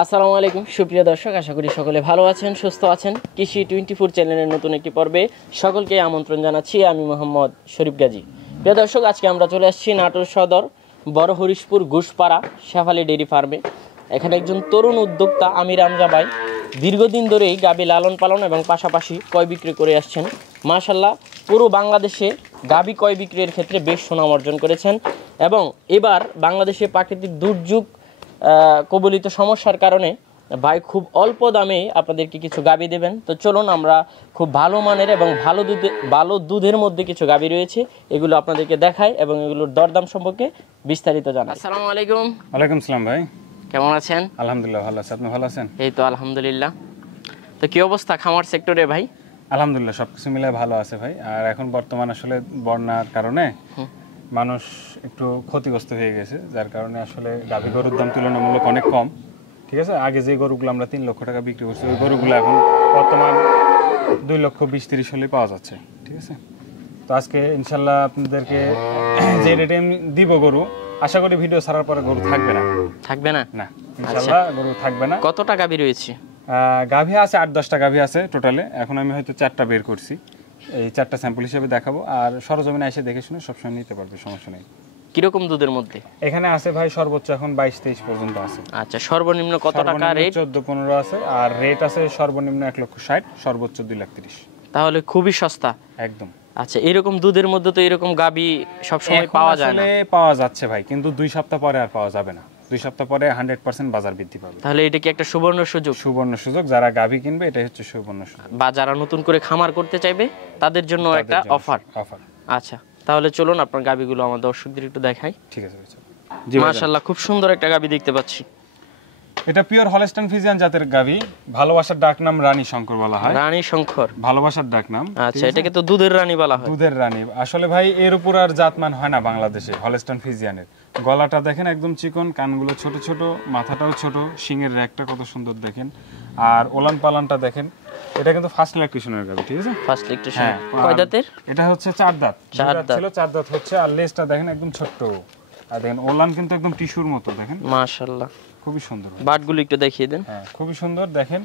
আসসালামু আলাইকুম সুপ্রিয় দর্শক, আশা করি সকলে ভালো আছেন, সুস্থ আছেন। কৃষি 24 চ্যানেলের নতুন একটি পর্বে সকলকে আমন্ত্রণ জানাচ্ছি। আমি মোহাম্মদ শরীফ গাজী। প্রিয় দর্শক, আজকে আমরা চলে আসছি নাটোর সদর বড় হরিশপুর ঘুষপাড়া শেফালি ডেইরি ফার্মে। এখানে একজন তরুণ উদ্যোক্তা আমির আমজা ভাই দীর্ঘদিন ধরেই গাভী লালন পালন এবং পাশাপাশি ক্রয় বিক্রি করে আসছেন। মাশাআল্লাহ, পুরো বাংলাদেশে গাভী ক্রয় বিক্রির ক্ষেত্রে বেশ সুনাম অর্জন করেছেন এবং এবার বাংলাদেশে প্রাকৃতিক দুর্যোগ কবলিত সমস্যার কারণে ভাই খুব অল্প দামে আপনাদেরকে কিছু গাভী দেবেন। তো চলুন আমরা খুব ভালো মানের এবং ভালো দুধের মধ্যে কিছু গাভী রয়েছে, এগুলো আপনাদেরকে দেখাই এবং এগুলোর দরদাম সম্পর্কে বিস্তারিত জানাই। আসসালামু আলাইকুম। ওয়ালাইকুম আসসালাম ভাই, কেমন আছেন? আলহামদুলিল্লাহ ভালো আছি, আপনি ভালো আছেন? এই তো আলহামদুলিল্লাহ। তো কি অবস্থা খামার সেক্টরে ভাই? আলহামদুলিল্লাহ সবকিছু মিলে ভালো আছে ভাই। আর এখন বর্তমান আসলে বন্যার কারণে মানুষ একটু ক্ষতিগ্রস্ত হয়ে গেছে, যার কারণে আসলে গাভী গরুর দাম তুলনামূলক অনেক কম। ঠিক আছে, আগে যে গরুগুলো আমরা 3 লক্ষ টাকা বিক্রি করছি, ওই গরুগুলো এখন বর্তমান 2,20,30 হলে পাওয়া যাচ্ছে। ঠিক আছে, তো আজকে ইনশাল্লাহ আপনাদেরকে যে রেটে দিব গরু, আশা করি ভিডিও ছাড়ার পরে গরু থাকবে না। থাকবে না? না, ইনশাল্লাহ গরু থাকবে না। কতটা গাভী রয়েছে? গাভী আছে 8-10টা গাভী আছে টোটালে। এখন আমি হয়তো 4টা বের করছি, এই 4টা স্যাম্পল হিসেবে দেখাবো। আর সরজমিনে এসে দেখে শুনে সবসময় নিতে পারবে, সমস্যা নেই। কিরকম দুধের মধ্যে এখানে আছে ভাই? সর্বোচ্চ এখন 22-23 পর্যন্ত আছে। আচ্ছা, সর্বনিম্ন কত টাকা রেট? 14-15 আছে। আর রেট আছে সর্বনিম্ন 1,60,000, সর্বোচ্চ 2,30,000। তাহলে খুবই সস্তা একদম। আচ্ছা, এরকম দুধের মধ্যে তো এরকম গাভী সবসময় পাওয়া যায় না? পাওয়া যাচ্ছে ভাই, কিন্তু 2 সপ্তাহ পরে আর পাওয়া যাবে না। 2 সপ্তাহ পরে 100% বাজার বৃদ্ধি পাবে। তাহলে এটা কি একটা সুবর্ণ সুযোগ? সুবর্ণ সুযোগ, যারা গাভী কিনবে এটাই হচ্ছে সুবর্ণ সুযোগ। বা যারা নতুন করে খামার করতে চাইবে তাদের জন্য একটা অফার। আচ্ছা, তাহলে চলুন আপনার গাভীগুলো আমার দর্শকদের একটু দেখাই। ঠিক আছে ভাই। মাশাআল্লাহ, খুব সুন্দর একটা গাভী দেখতে পাচ্ছি। এটা পিওর হলস্টাইন ফ্রিজিয়ান জাতের গাভী। ভালোবাসার ডাক নাম রানী শঙ্কর বলা হয়। রানী শঙ্কর ভালোবাসার ডাক নাম। আচ্ছা, এটাকে তো দুধের রানী বলা হয়। দুধের রানী আসলে ভাই, এর উপর আর জাতমান হয় না বাংলাদেশে হলস্টাইন ফ্রিজিয়ানের। গলাটা দেখেন একদম চিকন, কানগুলো ছোট ছোট, মাথাটাও ছোট, শিঙের র্যাকটা কত সুন্দর দেখেন। আর ওলান পালানটা দেখেন। এটা কিন্তু ফার্স্ট ইলেকট্রিশিয়ানের গাভী। ঠিক আছে, ফার্স্ট ইলেকট্রিশিয়ান। কয় দাঁতের? এটা হচ্ছে 4 দাঁত। 4 দাঁত ছিল, 4 দাঁত হচ্ছে। আর লেজটা দেখেন একদম ছোট্ট। আর দেখেন ওলান কিন্তু একদম টিস্যুর মতো দেখেন। মাশাআল্লাহ, খুবই সুন্দর। বাটগুলো একটু দেখিয়ে দেন। হ্যাঁ, খুবই সুন্দর দেখেন।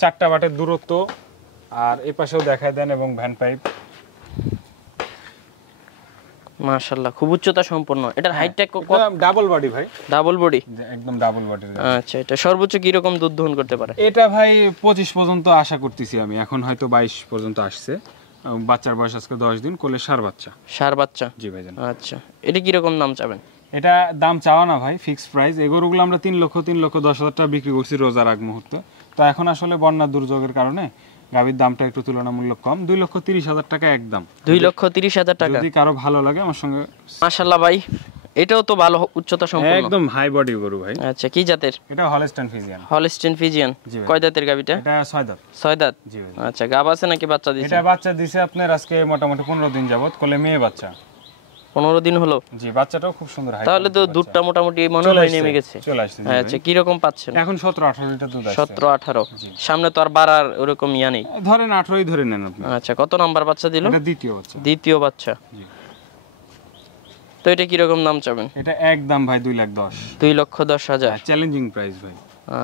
4টা বাটের দূরত্ব। আর এই পাশেও দেখায় দেন, এবং ভ্যান পাইপ। মাশাআল্লাহ, খুব উচ্চতা সম্পন্ন। এটার হাইটটা কত? ডাবল বডি ভাই। ডাবল বডি, একদম ডাবল বডির। আচ্ছা, এটা সর্বোচ্চ কি রকম দুধ দহন করতে পারে? এটা ভাই 25 পর্যন্ত আশা করতেছি আমি। এখন হয়তো 22 পর্যন্ত আসছে। বাচ্চার বয়স আজকে 10 দিন, কোলে ষাঁড় বাচ্চা। ষাঁড় বাচ্চা? জি ভাইজান। আচ্ছা, এটা কি রকম দাম চাবেন? এটা দাম চাওয়া না ভাই, ফিক্সড প্রাইস। এই গরুগুলো আমরা 3,10,000 টাকা বিক্রি করছি রোজার আগ মুহূর্তে। তো এখন আসলে বন্যা দুর্যোগের কারণে গাভীর দামটা একটু তুলনামূলক কম। 2,30,000 টাকা একদম। 2,30,000 টাকা। যদি কারো ভালো লাগে আমার সঙ্গে। মাশাআল্লাহ ভাই, এটাও তো ভালো উচ্চতা সম্পন্ন, একদম হাই বডি গরু ভাই। আচ্ছা, কি জাতের? এটা হলস্টাইন ফ্রিজিয়ান। Holstein Friesian. কয় দাঁতের গাভীটা? এটা 6 দাঁত। 6 দাঁত। জি ভাই। আচ্ছা, গাব আছে নাকি বাচ্চা দিছে? এটা বাচ্চা দিছে আপনার আজকে মোটামুটি 15 দিন যাবত, কোলে মেয়ে বাচ্চা। 15 দিন হলো? জি, বাচ্চাটাও খুব সুন্দর। হাই তাহলে তো দুধটা মোটামুটি মনে হয় নেমে গেছে। চলে আসছে। আচ্ছা, কি রকম পাচ্ছেন? এখন 17-18 লিটার দুধ আসছে। 17-18। সামনে তো আর বাড়ার ওরকম ইয়া নেই। ধরেন 18ই ধরে নেন আপনি। আচ্ছা, কত নাম্বার বাচ্চা দিল? এটা দ্বিতীয় বাচ্চা। দ্বিতীয় বাচ্চা। জি। তো এটা কি রকম দাম চাবেন? এটা একদম ভাই 2,10,000। 2,10,000। চ্যালেঞ্জিং প্রাইস ভাই।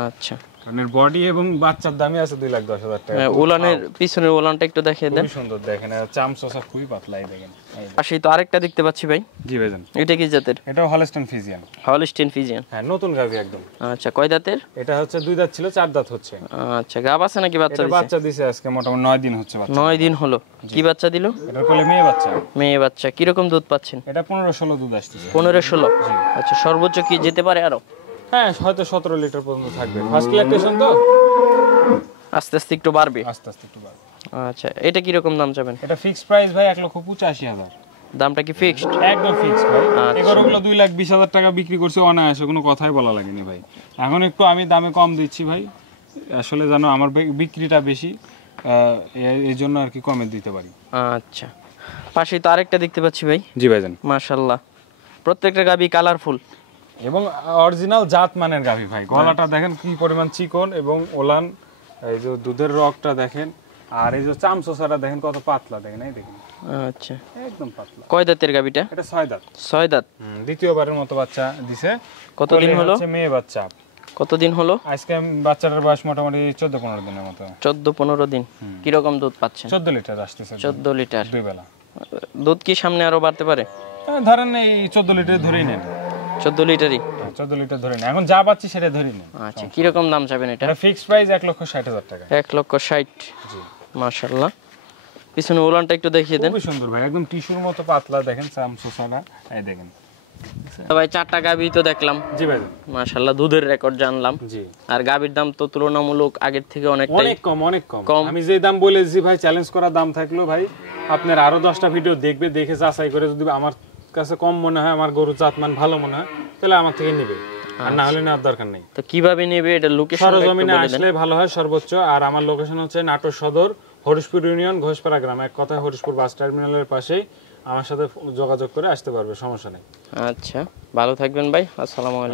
আচ্ছা, কারণ এর বডি এবং বাচ্চার দামই আছে 2,10,000 টাকা। ওলানের পিছনের ওলানটা একটু দেখিয়ে দেন। খুব সুন্দর দেখেন, আর চামচা খুবই পাতলাই দেখেন। পাশেই তো আরেকটা দেখতে পাচ্ছি ভাই। জি ভাইজান। এটা কি জাতের? এটাও হলস্টাইন ফ্রিজিয়ান। Holstein Friesian. হ্যাঁ, নতুন গাভী একদম। আচ্ছা, কয় দাঁতের? এটা হচ্ছে 2 দাঁত ছিল, 4 দাঁত হচ্ছে। আচ্ছা, গাব আছে নাকি বাচ্চা দিছে? বাচ্চা দিছে আজকে মোটামুটি 9 দিন হচ্ছে বাচ্চা। 9 দিন হলো। কি বাচ্চা দিল? এটার কোলে মেয়ে বাচ্চা। মেয়ে বাচ্চা। কি রকম দুধ পাচ্ছেন? এটা 15-16 দুধ আসছে। 15-16। আচ্ছা, সর্বোচ্চ কি যেতে পারে আরো? হ্যাঁ, হয়তো 17 লিটার পর্যন্ত থাকবে। ফার্স্ট ইলেকট্রিশিয়ান তো আস্তে আস্তে একটু বাড়বে। আস্তে আস্তে একটু বাড়বে। আচ্ছা, এটা কি রকম দাম চাবেন? এটা ফিক্সড প্রাইস ভাই 1,85,000। দামটা কি ফিক্সড? একদম ফিক্সড ভাই। এই গরুগুলো 2,20,000 টাকা বিক্রি করছে অনায়াসে, কোনো কথাই বলা লাগেনি ভাই। এখন একটু আমি দামে কম দিচ্ছি ভাই, আসলে জানো আমার বিক্রিটা বেশি, এই জন্য আর কি কমে দিতে পারি। আচ্ছা, পাশেই তো আরেকটা দেখতে পাচ্ছি ভাই। জি ভাইজান। মাশাআল্লাহ, প্রত্যেকটা গাভী কালারফুল এবং অরিজিনাল জাত মানের গাভী ভাই। গলাটা দেখেন কি পরিমাণ চিকন, এবং ওলান, এই যে দুধের রকটা দেখেন, আর এই যে চামচোসাটা দেখেন কত পাতলা দেখেন। এই দেখেন, আচ্ছা, একদম পাতলা। কয় দাঁতের গাভীটা? এটা 6 দাঁত। 6 দাঁত। দ্বিতীয়বারের মতো বাচ্চা দিছে। কতদিন হলো? মেয়ে বাচ্চা। কতদিন হলো? আজকে বাচ্চাটার বয়স মোটামুটি 14-15 দিনের মতো। 14-15 দিন। কিরকম দুধ পাচ্ছেন? 14 লিটার আসতেছে 14 লিটার। 2 বেলা। দুধ কি সামনে আরো বাড়তে পারে? ধরেন এই 14 লিটার ধরেই নেন। 14 লিটারই। 14 লিটার ধরে নেন, এখন যা পাচ্ছি সেটা ধরেই নেন। আচ্ছা, কিরকম দাম চাবেন এটা? এটা ফিক্সড প্রাইস 1,60,000 টাকা। 1,60,000। জি, মাশাআল্লাহ। পিছনে উলানটা একটু দেখিয়ে দেন। খুবই সুন্দর ভাই, একদম টিস্যুর মতো পাতলা, দেখেন সামসুসানা, এই দেখেন। তো ভাই 4টা গাভী তো দেখলাম। জি ভাই। মাশাআল্লাহ, দুধের রেকর্ড জানলাম। জি, আর গাভীর দাম তো তুলনামূলক আগের থেকে অনেক কম। আমি যে দাম বলেছি ভাই, চ্যালেঞ্জ করা দাম থাকলো ভাই, আপনার আরো 10টা ভিডিও দেখবে, দেখে যাচাই করে যদি আমার কাছে কম মনে হয়, আমার গরুর জাতমান ভালো মনে হয়, তাহলে আমার থেকে নেবে, আর না হলে নেওয়ার দরকার নেই। তো কিভাবে নেবে এটা? লোকেশন সরজমিনে আসলে ভালো হয় সর্বোচ্চ। আর আমার লোকেশন হচ্ছে নাটোর সদর, হরিশপুর ইউনিয়ন, ঘোষপাড়া গ্রাম। এক কথায় হরিশপুর বাস টার্মিনালের পাশেই। আমার সাথে যোগাযোগ করে আসতে পারবে, সমস্যা নেই। আচ্ছা, ভালো থাকবেন ভাই। আসসালামু আলাইকুম।